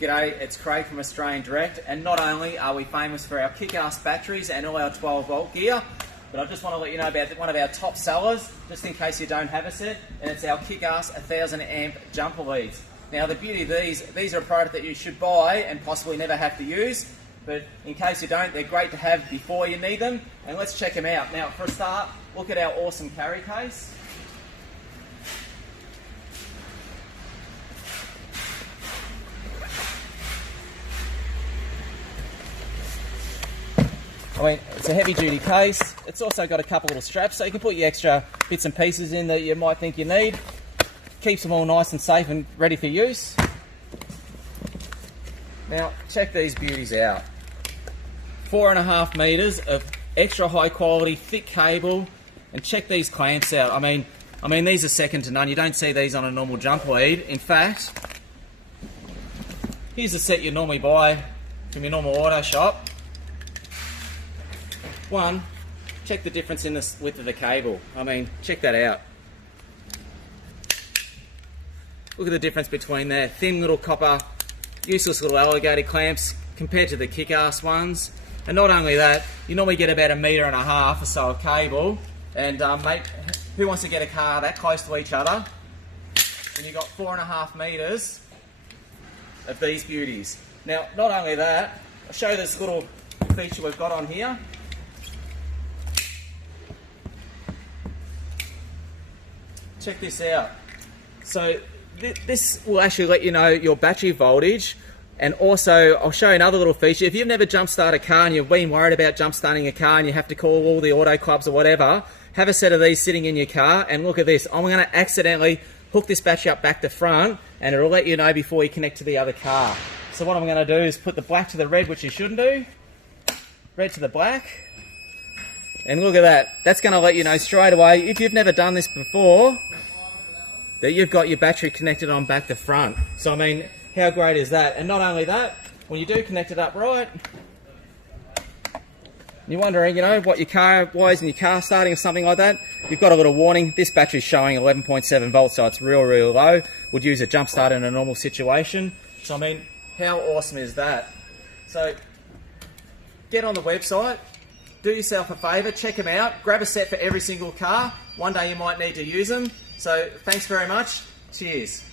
G'day, it's Craig from Australian Direct, and not only are we famous for our KickAss batteries and all our 12-volt gear, but I just want to let you know about one of our top sellers, just in case you don't have a set, and it's our KickAss 1000 amp jumper leads. Now the beauty of these are a product that you should buy and possibly never have to use, but in case you don't, they're great to have before you need them, and let's check them out. Now for a start, look at our awesome carry case. I mean, it's a heavy duty case. It's also got a couple little straps so you can put your extra bits and pieces in that you might think you need. Keeps them all nice and safe and ready for use. Now, check these beauties out. 4.5 meters of extra high quality, thick cable, and check these clamps out. I mean, these are second to none. You don't see these on a normal jump lead. In fact, here's a set you normally buy from your normal auto shop. One, check the difference in the width of the cable. I mean, check that out. Look at the difference between their thin little copper, useless little alligator clamps compared to the KickAss ones. And not only that, you normally get about 1.5 meters or so of cable. And mate, who wants to get a car that close to each other when you've got 4.5 meters of these beauties? Now, not only that, I'll show you this little feature we've got on here. Check this out. So this will actually let you know your battery voltage, and also I'll show you another little feature. If you've never jump started a car and you've been worried about jump starting a car and you have to call all the auto clubs or whatever, have a set of these sitting in your car, and look at this. I'm going to accidentally hook this battery up back to front, and it'll let you know before you connect to the other car. So what I'm going to do is put the black to the red, which you shouldn't do, red to the black. And look at that. That's going to let you know straight away, if you've never done this before, that you've got your battery connected on back to front. So I mean, how great is that? And not only that, when you do connect it up right, you're wondering, you know, what your car, why isn't your car starting or something like that, you've got a little warning. This battery's showing 11.7 volts, so it's real low. Would use a jump start in a normal situation. So I mean, how awesome is that? So get on the website, do yourself a favour, check them out, grab a set for every single car. One day you might need to use them. So thanks very much. Cheers.